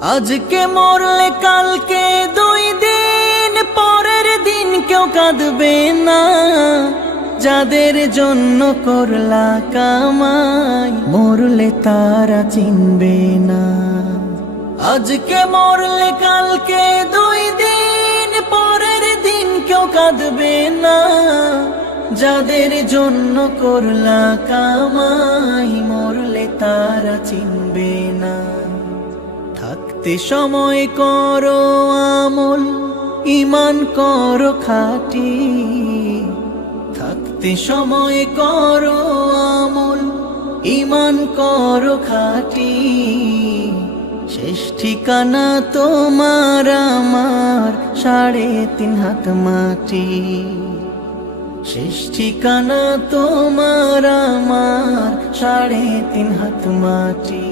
আজকে মরলে কালকে 2 দিন পরের দিন কেউ কাঁদবে না। যাদের জন্য করলা কামাই মরলে তারা চিনবে না। আজকে মরলে কালকে 2 দিন পরের দিন কেউ কাঁদবে না। যাদের জন্য করলা কামাই মরলে তারা চিনবে না। থাকতে সময় করো আমল, ঈমান করো খাঁটি। থাকতে সময় করো আমল, ঈমান করো খাঁটি। শেষ ঠিকানা তোমার আমার 3.5 হাত মাটি। শেষ ঠিকানা তোমার আমার 3.5 হাত মাটি।